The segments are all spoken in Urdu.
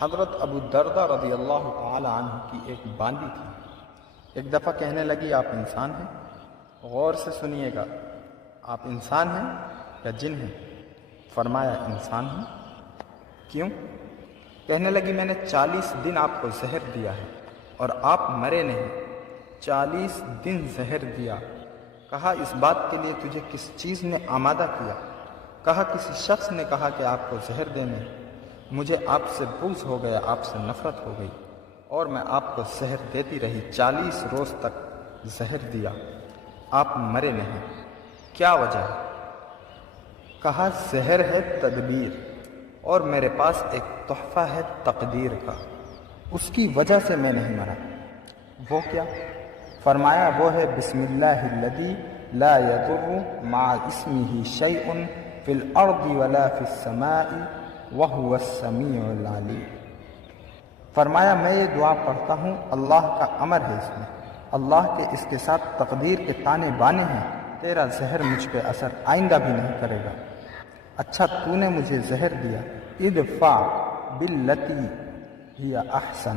حضرت ابو الدرداء رضی اللہ تعالی عنہ کی ایک باندی تھی۔ ایک دفعہ کہنے لگی آپ انسان ہیں؟ غور سے سنیے گا، آپ انسان ہیں یا جن ہیں؟ فرمایا انسان ہیں۔ کیوں؟ کہنے لگی میں نے 40 دن آپ کو زہر دیا ہے اور آپ مرے نہیں۔ 40 دن زہر دیا۔ کہا اس بات کے لیے تجھے کس چیز نے آمادہ کیا؟ کہا کسی شخص نے کہا کہ آپ کو زہر دینے۔ مجھے آپ سے بغض ہو گیا، آپ سے نفرت ہو گئی اور میں آپ کو زہر دیتی رہی۔ 40 روز تک زہر دیا، آپ مرے نہیں۔ کیا وجہ ہے؟ کہا زہر ہے تدبیر اور میرے پاس ایک تحفہ ہے تقدیر کا، اس کی وجہ سے میں نہیں مرا۔ وہ کیا؟ فرمایا وہ ہے بسم اللہ الذی لا یضر مع اسمہ شیء فی الارض ولا فی السماء وہو السمیع العلیم۔ فرمایا میں یہ دعا پڑھتا ہوں، اللہ کا امر ہے اس میں، اللہ کے اس کے ساتھ تقدیر کے تانے بانے ہیں، تیرا زہر مجھ پہ اثر آئندہ بھی نہیں کرے گا۔ اچھا تو نے مجھے زہر دیا، ادفع باللتی ہی احسن،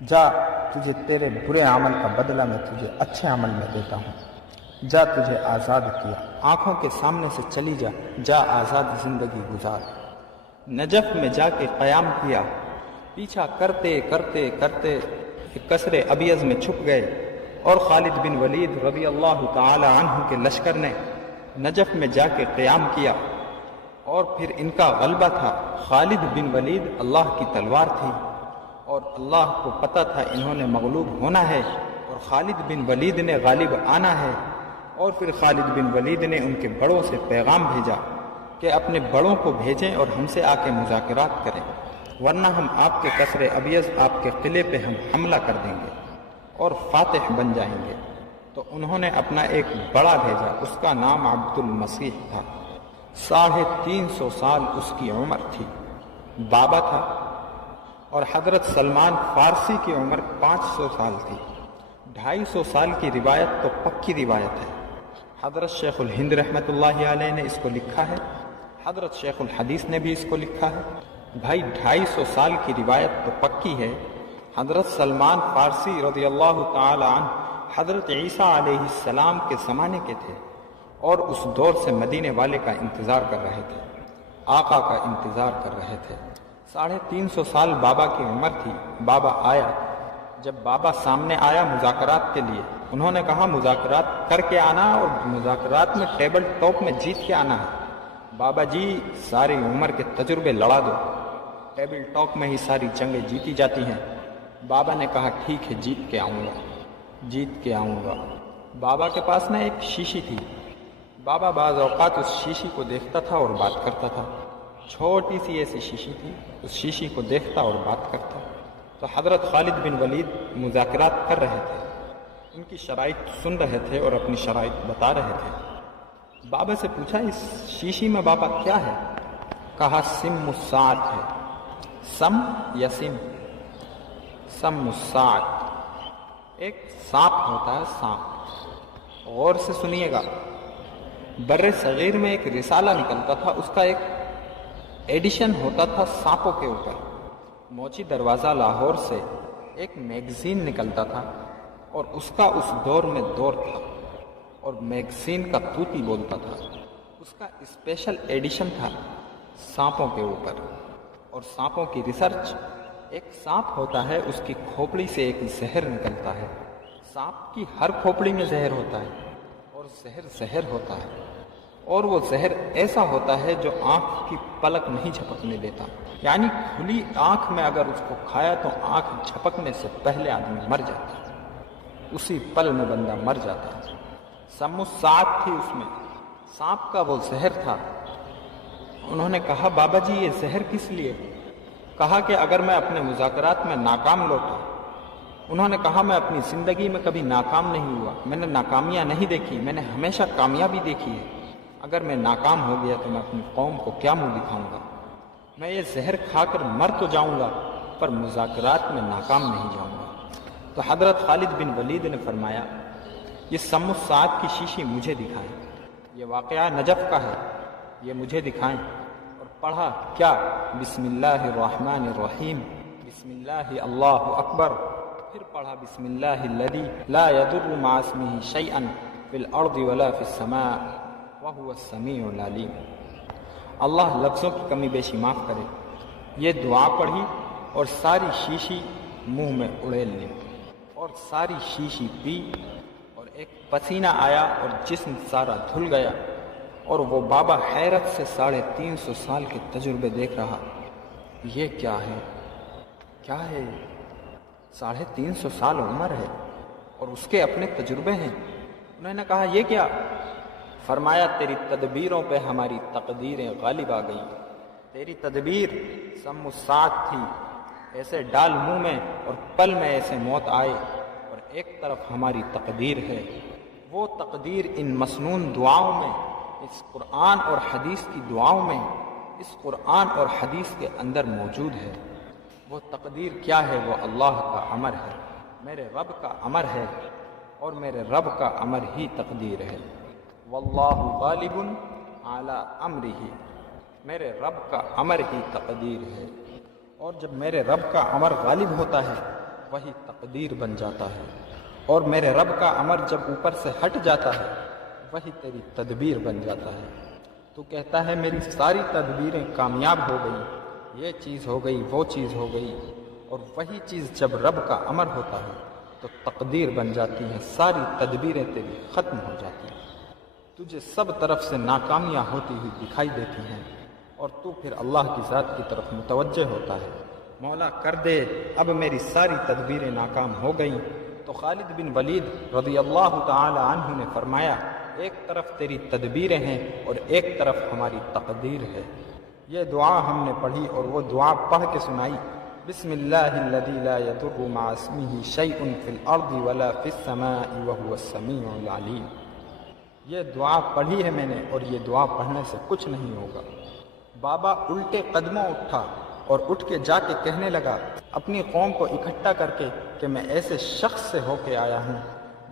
جا تجھے تیرے برے عمل کا بدلہ میں تجھے اچھے عمل میں دیتا ہوں۔ جا تجھے آزاد کیا، آنکھوں کے سامنے سے چلی جا، جا آزاد زندگی گزار۔ نجف میں جا کے قیام کیا، پیچھا کرتے کرتے کرتے قصر ابیض میں چھپ گئے اور خالد بن ولید رضی اللہ تعالی عنہ کے لشکر نے نجف میں جا کے قیام کیا اور پھر ان کا غلبہ تھا۔ خالد بن ولید اللہ کی تلوار تھی اور اللہ کو پتہ تھا انہوں نے مغلوب ہونا ہے اور خالد بن ولید نے غالب آنا ہے۔ اور پھر خالد بن ولید نے ان کے بڑوں سے پیغام بھیجا کہ اپنے بڑوں کو بھیجیں اور ہم سے آ کے مذاکرات کریں، ورنہ ہم آپ کے قصر ابیض، آپ کے قلعے پہ ہم حملہ کر دیں گے اور فاتح بن جائیں گے۔ تو انہوں نے اپنا ایک بڑا بھیجا، اس کا نام عبد المسیح تھا۔ 350 سال اس کی عمر تھی، بابا تھا۔ اور حضرت سلمان فارسی کی عمر 500 سال تھی۔ 250 سال کی روایت تو پکی روایت ہے۔ حضرت شیخ الہند رحمۃ اللہ علیہ نے اس کو لکھا ہے، حضرت شیخ الحدیث نے بھی اس کو لکھا ہے۔ بھائی 250 سال کی روایت تو پکی ہے۔ حضرت سلمان فارسی رضی اللہ تعالی عنہ حضرت عیسیٰ علیہ السلام کے زمانے کے تھے اور اس دور سے مدینے والے کا انتظار کر رہے تھے، آقا کا انتظار کر رہے تھے۔ 350 سال بابا کی عمر تھی۔ بابا آیا، جب بابا سامنے آیا مذاکرات کے لیے، انہوں نے کہا مذاکرات کر کے آنا اور مذاکرات میں ٹیبل ٹاپ میں جیت کے آنا ہے۔ بابا جی ساری عمر کے تجربے لڑا دو، ٹیبل ٹاک میں ہی ساری جنگیں جیتی جاتی ہیں۔ بابا نے کہا ٹھیک ہے، جیت کے آؤں گا، جیت کے آؤں گا۔ بابا کے پاس نا ایک شیشی تھی، بابا بعض اوقات اس شیشی کو دیکھتا تھا اور بات کرتا تھا۔ چھوٹی سی ایسی شیشی تھی، اس شیشی کو دیکھتا اور بات کرتا۔ تو حضرت خالد بن ولید مذاکرات کر رہے تھے، ان کی شرائط سن رہے تھے اور اپنی شرائط بتا رہے تھے۔ بابا سے پوچھا اس شیشی میں بابا کیا ہے؟ کہا سم الساعت ہے۔ سم یا سم؟ سم الساعت، ایک سانپ ہوتا ہے، سانپ۔ غور سے سنیے گا، بر صغیر میں ایک رسالہ نکلتا تھا، اس کا ایک ایڈیشن ہوتا تھا سانپوں کے اوپر۔ موچی دروازہ لاہور سے ایک میگزین نکلتا تھا اور اس کا اس دور میں دور تھا اور میگزین کا طوطی بولتا تھا۔ اس کا اسپیشل ایڈیشن تھا سانپوں کے اوپر، اور سانپوں کی ریسرچ۔ ایک سانپ ہوتا ہے، اس کی کھوپڑی سے ایک زہر نکلتا ہے۔ سانپ کی ہر کھوپڑی میں زہر ہوتا ہے اور زہر ہوتا ہے، اور وہ زہر ایسا ہوتا ہے جو آنکھ کی پلک نہیں جھپکنے دیتا، یعنی کھلی آنکھ میں اگر اس کو کھایا تو آنکھ جھپکنے سے پہلے آدمی مر جاتا ہے، اسی پل میں بندہ مر جاتا ہے۔ سم الساعت تھی اس میں، سانپ کا وہ زہر تھا۔ انہوں نے کہا بابا جی یہ زہر کس لیے؟ کہا کہ اگر میں اپنے مذاکرات میں ناکام لوٹا۔ انہوں نے کہا میں اپنی زندگی میں کبھی ناکام نہیں ہوا، میں نے ناکامیاں نہیں دیکھی، میں نے ہمیشہ کامیابی دیکھی ہے۔ اگر میں ناکام ہو گیا تو میں اپنی قوم کو کیا منہ دکھاؤں گا؟ میں یہ زہر کھا کر مر تو جاؤں گا پر مذاکرات میں ناکام نہیں جاؤں گا۔ تو حضرت خالد بن ولید نے فرمایا یہ سم الساعت کی شیشی مجھے دکھائیں، یہ واقعہ نجف کا ہے، یہ مجھے دکھائیں۔ اور پڑھا کیا؟ بسم اللہ الرحمن الرحیم، بسم اللہ اللہ اکبر، پھر پڑھا بسم اللہ الذی لا یضر مع اسمہ شیئا فی الارض ولا فی السماء وہو السمیع العلیم۔ اللہ لفظوں کی کمی بیشی معاف کرے۔ یہ دعا پڑھی اور ساری شیشی منہ میں اڑیل لی اور ساری شیشی پی اور ایک پسینہ آیا اور جسم سارا دھل گیا، اور وہ بابا حیرت سے 350 سال کے تجربے دیکھ رہا۔ یہ کیا ہے؟ کیا ہے؟ 350 سال عمر ہے اور اس کے اپنے تجربے ہیں۔ انہوں نے کہا یہ کیا؟ فرمایا تیری تدبیروں پہ ہماری تقدیریں غالب آ گئیں۔ تیری تدبیر سم الساعت تھی، ایسے ڈال منہ میں اور پل میں ایسے موت آئے، اور ایک طرف ہماری تقدیر ہے۔ وہ تقدیر ان مسنون دعاؤں میں، اس قرآن اور حدیث کی دعاؤں میں، اس قرآن اور حدیث کے اندر موجود ہے۔ وہ تقدیر کیا ہے؟ وہ اللہ کا امر ہے، میرے رب کا امر ہے، اور میرے رب کا امر ہی تقدیر ہے۔ واللہ غالب علی امرہ، میرے رب کا امر ہی تقدیر ہے، اور جب میرے رب کا امر غالب ہوتا ہے وہی تقدیر بن جاتا ہے، اور میرے رب کا امر جب اوپر سے ہٹ جاتا ہے وہی تیری تدبیر بن جاتا ہے۔ تو کہتا ہے میری ساری تدبیریں کامیاب ہو گئی، یہ چیز ہو گئی، وہ چیز ہو گئی، اور وہی چیز جب رب کا امر ہوتا ہے تو تقدیر بن جاتی ہے، ساری تدبیریں تیری ختم ہو جاتی ہیں، تجھے سب طرف سے ناکامیاں ہوتی ہوئی دکھائی دیتی ہیں، اور تو پھر اللہ کی ذات کی طرف متوجہ ہوتا ہے، مولا کر دے اب میری ساری تدبیریں ناکام ہو گئیں۔ تو خالد بن ولید رضی اللہ تعالی عنہ نے فرمایا ایک طرف تیری تدبیریں ہیں اور ایک طرف ہماری تقدیر ہے۔ یہ دعا ہم نے پڑھی اور وہ دعا پڑھ کے سنائی، بسم اللہ الذی لا یضر مع اسمہ شیء فی الارض ولا فی السماء وہو السمیع العلیم۔ یہ دعا پڑھی ہے میں نے، اور یہ دعا پڑھنے سے کچھ نہیں ہوگا۔ بابا الٹے قدموں اٹھا اور اٹھ کے جا کے کہنے لگا اپنی قوم کو اکٹھا کر کے کہ میں ایسے شخص سے ہو کے آیا ہوں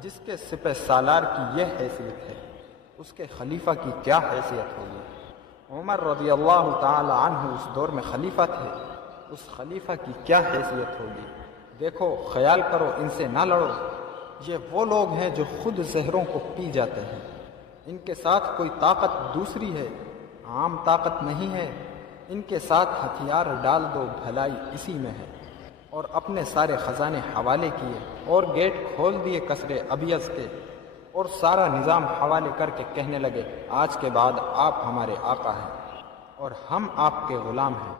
جس کے سپہ سالار کی یہ حیثیت ہے، اس کے خلیفہ کی کیا حیثیت ہوگی؟ عمر رضی اللہ تعالی عنہ اس دور میں خلیفہ تھے، اس خلیفہ کی کیا حیثیت ہوگی؟ دیکھو، خیال کرو، ان سے نہ لڑو۔ یہ وہ لوگ ہیں جو خود زہروں کو پی جاتے ہیں، ان کے ساتھ کوئی طاقت دوسری ہے، عام طاقت نہیں ہے، ان کے ساتھ ہتھیار ڈال دو، بھلائی اسی میں ہے۔ اور اپنے سارے خزانے حوالے کیے اور گیٹ کھول دیے قصر ابیض کے، اور سارا نظام حوالے کر کے کہنے لگے آج کے بعد آپ ہمارے آقا ہیں اور ہم آپ کے غلام ہیں۔